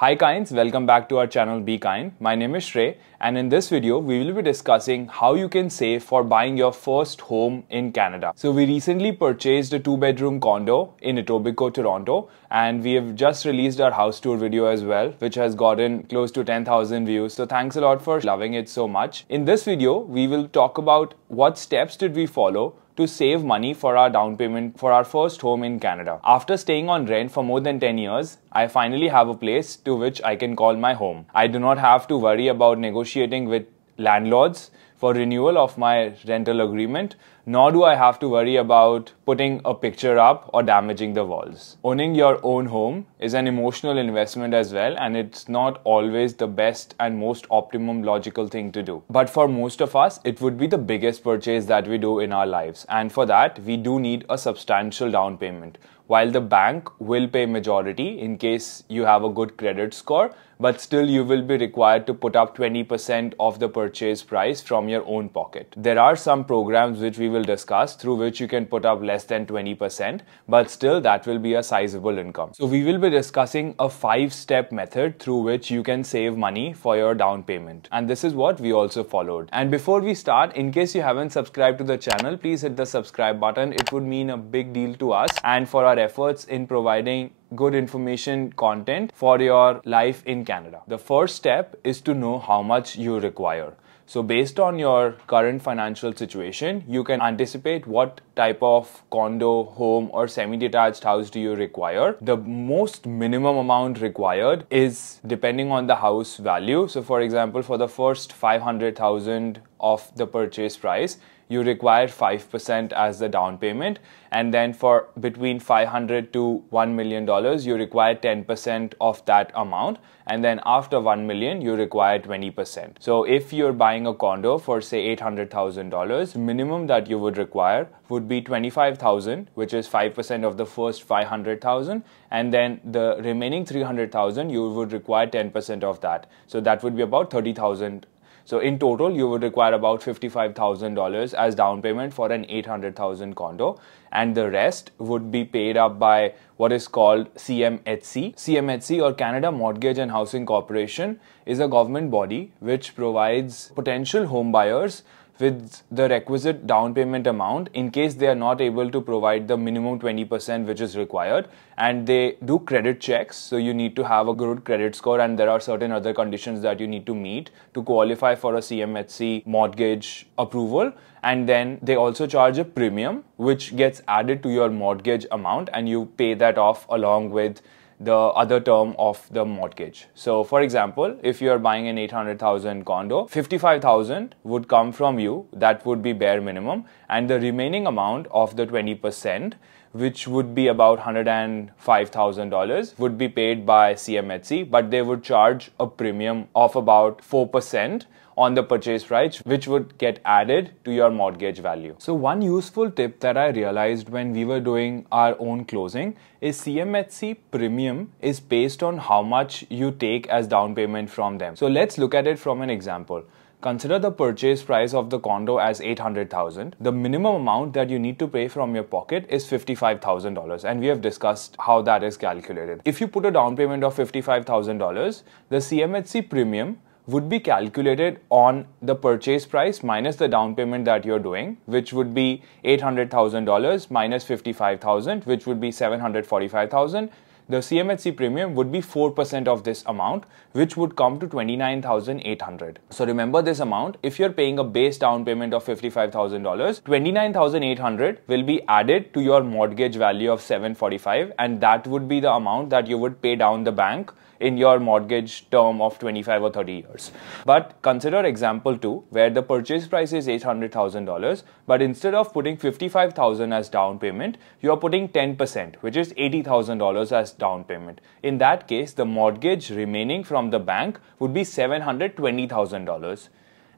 Hi Kinds, welcome back to our channel Be Kind. My name is Shrey and in this video we will be discussing how you can save for buying your first home in Canada. So we recently purchased a 2-bedroom condo in Etobicoke, Toronto, and we have just released our house tour video as well, which has gotten close to 10,000 views. So thanks a lot for loving it so much. In this video we will talk about what steps did we follow to save money for our down payment for our first home in Canada. After staying on rent for more than 10 years, I finally have a place to which I can call my home. I do not have to worry about negotiating with landlords for renewal of my rental agreement, nor do I have to worry about putting a picture up or damaging the walls. Owning your own home is an emotional investment as well, and it's not always the best and most optimum logical thing to do. But for most of us, it would be the biggest purchase that we do in our lives, and for that, we do need a substantial down payment. While the bank will pay majority in case you have a good credit score, but still you will be required to put up 20% of the purchase price from your own pocket. There are some programs which we will discuss through which you can put up less than 20%, but still that will be a sizable income. So we will be discussing a 5-step method through which you can save money for your down payment. And this is what we also followed. And before we start, in case you haven't subscribed to the channel, please hit the subscribe button. It would mean a big deal to us and for our efforts in providing good information content for your life in Canada. The first step is to know how much you require. So based on your current financial situation, you can anticipate what type of condo, home or semi-detached house do you require. The most minimum amount required is depending on the house value. So for example, for the first 500,000 of the purchase price, you require 5% as the down payment, and then for between $500 to $1 million, you require 10% of that amount, and then after $1 million, you require 20%. So if you're buying a condo for say $800,000, minimum that you would require would be $25,000, which is 5% of the first $500,000, and then the remaining $300,000, you would require 10% of that. So that would be about $30,000. So in total, you would require about $55,000 as down payment for an $800,000 condo, and the rest would be paid up by what is called CMHC. CMHC, or Canada Mortgage and Housing Corporation, is a government body which provides potential home buyers with the requisite down payment amount in case they are not able to provide the minimum 20% which is required, and they do credit checks. So you need to have a good credit score, and there are certain other conditions that you need to meet to qualify for a CMHC mortgage approval. And then they also charge a premium which gets added to your mortgage amount, and you pay that off along with the other term of the mortgage. So for example, if you are buying an 800,000 condo, 55,000 would come from you, that would be bare minimum, and the remaining amount of the 20%, which would be about $105,000, would be paid by CMHC, but they would charge a premium of about 4% on the purchase price, which would get added to your mortgage value. So one useful tip that I realized when we were doing our own closing is CMHC premium is based on how much you take as down payment from them. So let's look at it from an example. Consider the purchase price of the condo as $800,000. The minimum amount that you need to pay from your pocket is $55,000, and we have discussed how that is calculated. If you put a down payment of $55,000, the CMHC premium would be calculated on the purchase price minus the down payment that you're doing, which would be $800,000 minus $55,000, which would be $745,000. The CMHC premium would be 4% of this amount, which would come to $29,800. So remember this amount. If you're paying a base down payment of $55,000, $29,800 will be added to your mortgage value of $745,000, and that would be the amount that you would pay down the bank in your mortgage term of 25 or 30 years. But consider example 2, where the purchase price is $800,000, but instead of putting $55,000 as down payment, you are putting 10%, which is $80,000 as down payment. In that case, the mortgage remaining from the bank would be $720,000.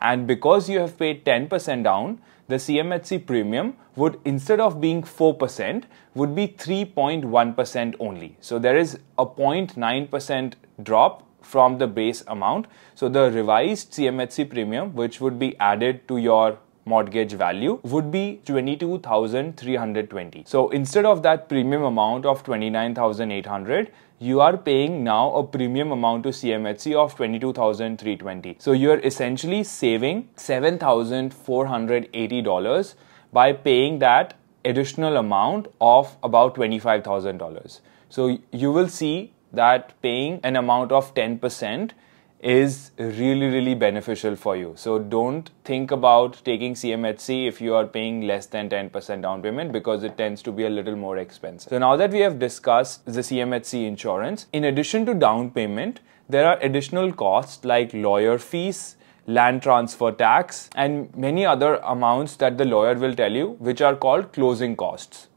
And because you have paid 10% down, the CMHC premium would, instead of being 4%, would be 3.1% only. So there is a 0.9% drop from the base amount. So the revised CMHC premium, which would be added to your mortgage value, would be $22,320. So instead of that premium amount of $29,800, you are paying now a premium amount to CMHC of 22,320. So you're essentially saving $7,480 by paying that additional amount of about $25,000. So you will see that paying an amount of 10% is really beneficial for you. So don't think about taking CMHC if you are paying less than 10% down payment, because it tends to be a little more expensive. So now that we have discussed the CMHC insurance, in addition to down payment, there are additional costs like lawyer fees, land transfer tax, and many other amounts that the lawyer will tell you, which are called closing costs.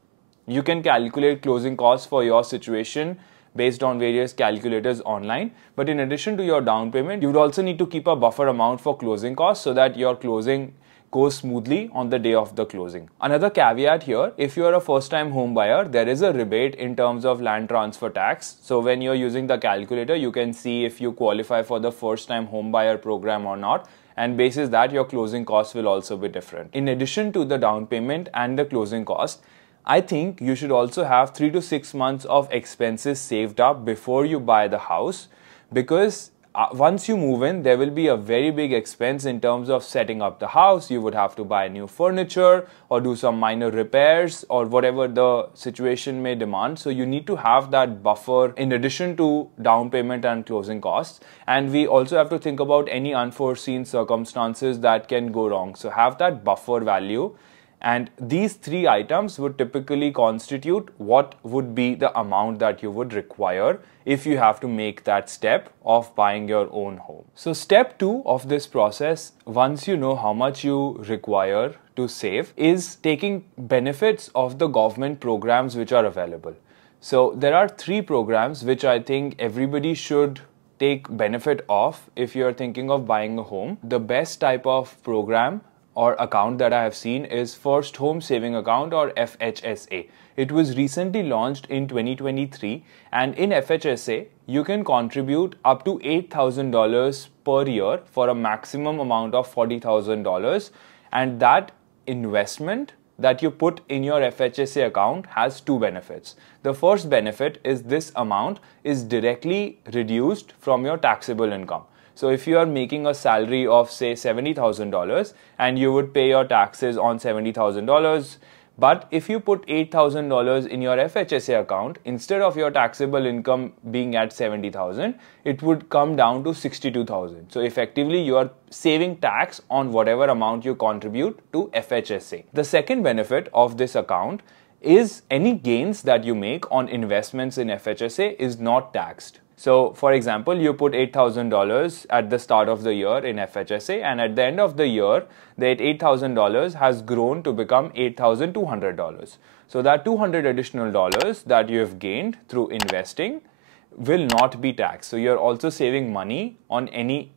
You can calculate closing costs for your situation based on various calculators online. But in addition to your down payment, you would also need to keep a buffer amount for closing costs so that your closing goes smoothly on the day of the closing. Another caveat here, if you are a first-time home buyer, there is a rebate in terms of land transfer tax. So when you're using the calculator, you can see if you qualify for the first-time home buyer program or not. And basis that, your closing costs will also be different. In addition to the down payment and the closing cost, I think you should also have 3 to 6 months of expenses saved up before you buy the house, because once you move in, there will be a very big expense in terms of setting up the house. You would have to buy new furniture or do some minor repairs or whatever the situation may demand. So you need to have that buffer in addition to down payment and closing costs. And we also have to think about any unforeseen circumstances that can go wrong. So have that buffer value. And these three items would typically constitute what would be the amount that you would require if you have to make that step of buying your own home. So step 2 of this process, once you know how much you require to save, is taking benefits of the government programs which are available. So there are 3 programs which I think everybody should take benefit of if you're thinking of buying a home. The best type of program or account that I have seen is First Home Saving Account, or FHSA. It was recently launched in 2023, and in FHSA, you can contribute up to $8,000 per year for a maximum amount of $40,000, and that investment that you put in your FHSA account has 2 benefits. The first benefit is this amount is directly reduced from your taxable income. So if you are making a salary of say $70,000 and you would pay your taxes on $70,000, but if you put $8,000 in your FHSA account, instead of your taxable income being at $70,000, it would come down to $62,000. So effectively you are saving tax on whatever amount you contribute to FHSA. The second benefit of this account is any gains that you make on investments in FHSA is not taxed. So, for example, you put $8,000 at the start of the year in FHSA, and at the end of the year, that $8,000 has grown to become $8,200. So that $200 additional dollars that you have gained through investing will not be taxed. So you're also saving money on any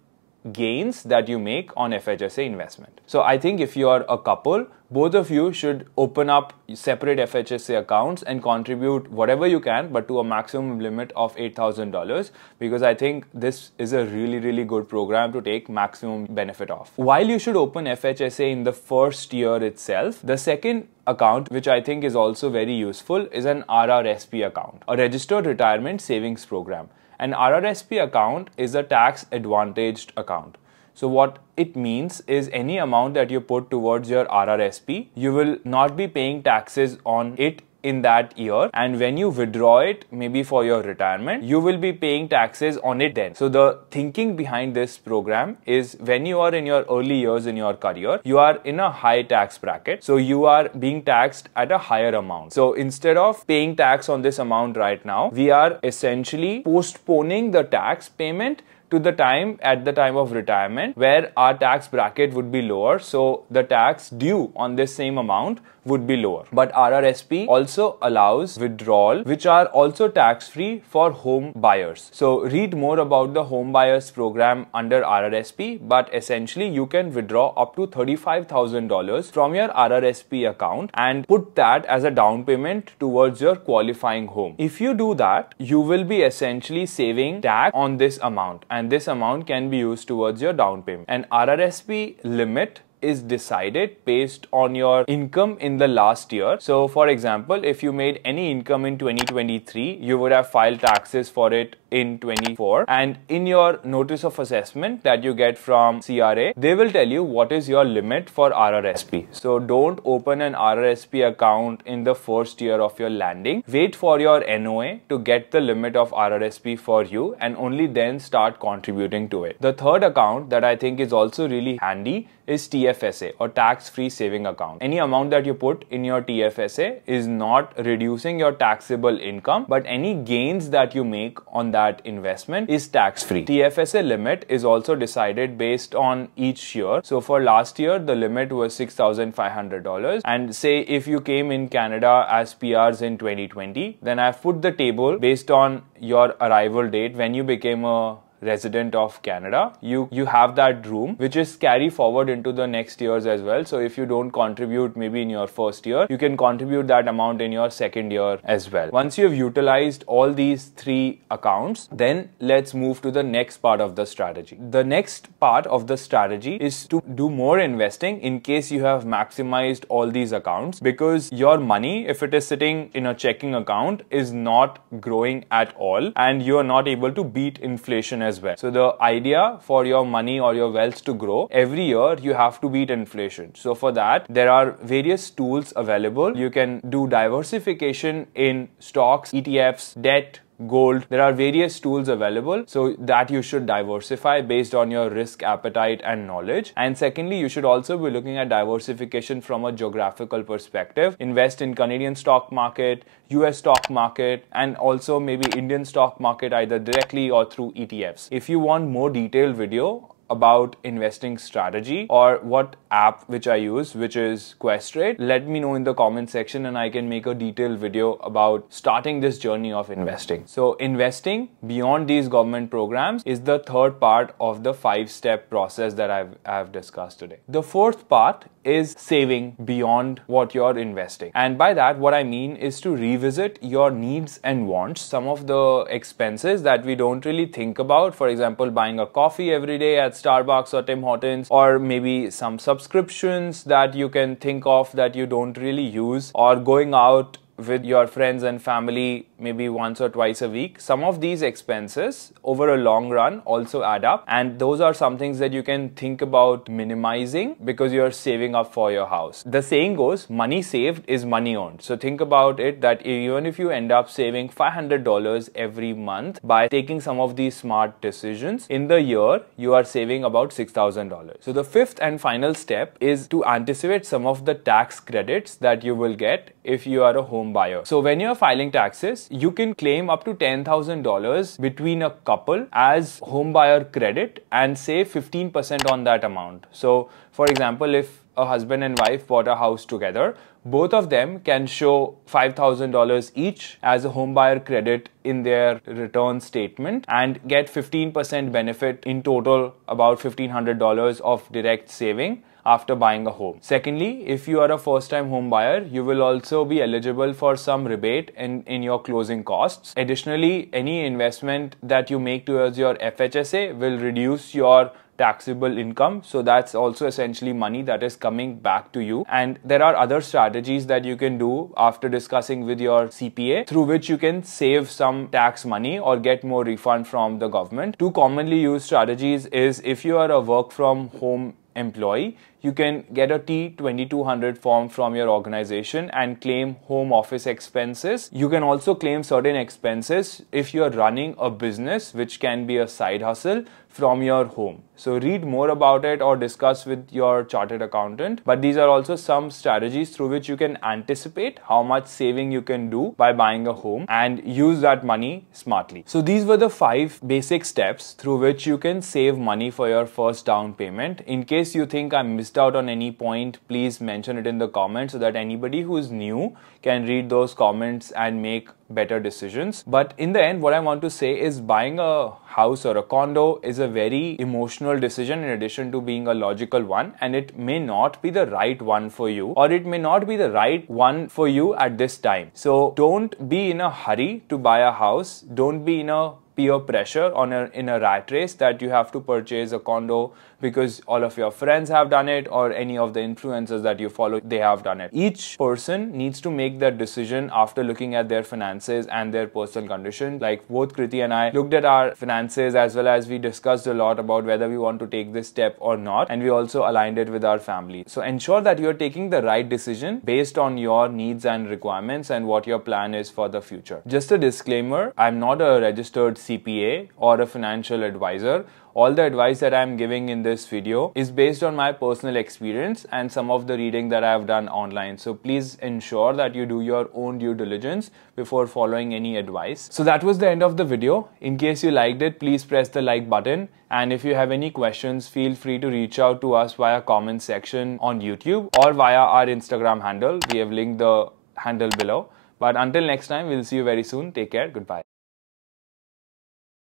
gains that you make on FHSA investment. So I think if you are a couple, both of you should open up separate FHSA accounts and contribute whatever you can, but to a maximum limit of $8,000, because I think this is a really good program to take maximum benefit of. While you should open FHSA in the first year itself, the second account, which I think is also very useful, is an RRSP account, a Registered Retirement Savings Program. An RRSP account is a tax advantaged account. So what it means is any amount that you put towards your RRSP, you will not be paying taxes on it in that year, and when you withdraw it, maybe for your retirement, you will be paying taxes on it then. So the thinking behind this program is when you are in your early years in your career, you are in a high tax bracket, so you are being taxed at a higher amount. So instead of paying tax on this amount right now, we are essentially postponing the tax payment to the time at the time of retirement where our tax bracket would be lower, so the tax due on this same amount would be lower. But RRSP also allows withdrawal, which are also tax-free for home buyers. So read more about the home buyers program under RRSP, but essentially you can withdraw up to $35,000 from your RRSP account and put that as a down payment towards your qualifying home. If you do that, you will be essentially saving tax on this amount, and this amount can be used towards your down payment. An RRSP limit is decided based on your income in the last year. So for example, if you made any income in 2023, you would have filed taxes for it in 24, and in your notice of assessment that you get from CRA, they will tell you what is your limit for RRSP. So don't open an RRSP account in the first year of your landing. Wait for your NOA to get the limit of RRSP for you, and only then start contributing to it. The third account that I think is also really handy is TFSA, or tax-free saving account. Any amount that you put in your TFSA is not reducing your taxable income, but any gains that you make on that investment is tax-free. TFSA limit is also decided based on each year. So for last year, the limit was $6,500. And say if you came in Canada as PRs in 2020, then I've put the table based on your arrival date when you became a resident of Canada. You have that room which is carry forward into the next years as well. So if you don't contribute maybe in your first year, you can contribute that amount in your second year as well. Once you've utilized all these three accounts, then let's move to the next part of the strategy. The next part of the strategy is to do more investing in case you have maximized all these accounts, because your money, if it is sitting in a checking account, is not growing at all, and you are not able to beat inflation as well. So the idea for your money or your wealth to grow, every year you have to beat inflation. So for that, there are various tools available. You can do diversification in stocks, ETFs, debt, gold. There are various tools available, so that you should diversify based on your risk appetite and knowledge. And secondly, you should also be looking at diversification from a geographical perspective. Invest in Canadian stock market, US stock market, and also maybe Indian stock market, either directly or through ETFs. If you want more detailed video about investing strategy or what app which I use, which is Questrade, let me know in the comment section and I can make a detailed video about starting this journey of investing. So investing beyond these government programs is the third part of the 5-step process that I've discussed today. The fourth part is saving beyond what you're investing. And by that, what I mean is to revisit your needs and wants, some of the expenses that we don't really think about. For example, buying a coffee every day at Starbucks or Tim Hortons, or maybe some subscriptions that you can think of that you don't really use, or going out with your friends and family maybe once or twice a week. Some of these expenses over a long run also add up, and those are some things that you can think about minimizing because you're saving up for your house. The saying goes, money saved is money earned. So think about it, that even if you end up saving $500 every month by taking some of these smart decisions, in the year you are saving about $6,000. So the fifth and final step is to anticipate some of the tax credits that you will get if you are a home buyer. So when you're filing taxes, you can claim up to $10,000 between a couple as home buyer credit and save 15% on that amount. So for example, if a husband and wife bought a house together, both of them can show $5,000 each as a home buyer credit in their return statement and get 15% benefit, in total about $1,500 of direct saving after buying a home. Secondly, if you are a first-time home buyer, you will also be eligible for some rebate in your closing costs. Additionally, any investment that you make towards your FHSA will reduce your taxable income, so that's also essentially money that is coming back to you. And there are other strategies that you can do after discussing with your CPA, through which you can save some tax money or get more refund from the government. Two commonly used strategies is, if you are a work from home employee, you can get a T2200 form from your organization and claim home office expenses. You can also claim certain expenses if you are running a business, which can be a side hustle, from your home. So read more about it or discuss with your chartered accountant. But these are also some strategies through which you can anticipate how much saving you can do by buying a home and use that money smartly. So these were the 5 basic steps through which you can save money for your first down payment. In case you think I missed out on any point, please mention it in the comments so that anybody who is new can read those comments and make better decisions. But in the end, what I want to say is, buying a house or a condo is a very emotional decision in addition to being a logical one, and it may not be the right one for you, or it may not be the right one for you at this time. So don't be in a hurry to buy a house. Don't be in a peer pressure in a rat race that you have to purchase a condo because all of your friends have done it or any of the influencers that you follow, they have done it. Each person needs to make that decision after looking at their finances and their personal condition. Like both Kriti and I looked at our finances, as well as we discussed a lot about whether we want to take this step or not, and we also aligned it with our family. So ensure that you're taking the right decision based on your needs and requirements and what your plan is for the future. Just a disclaimer, I'm not a registered CPA or a financial advisor. All the advice that I'm giving in this video is based on my personal experience and some of the reading that I've done online. So please ensure that you do your own due diligence before following any advice. So that was the end of the video. In case you liked it, please press the like button. And if you have any questions, feel free to reach out to us via comment section on YouTube or via our Instagram handle. We have linked the handle below. But until next time, we'll see you very soon. Take care. Goodbye.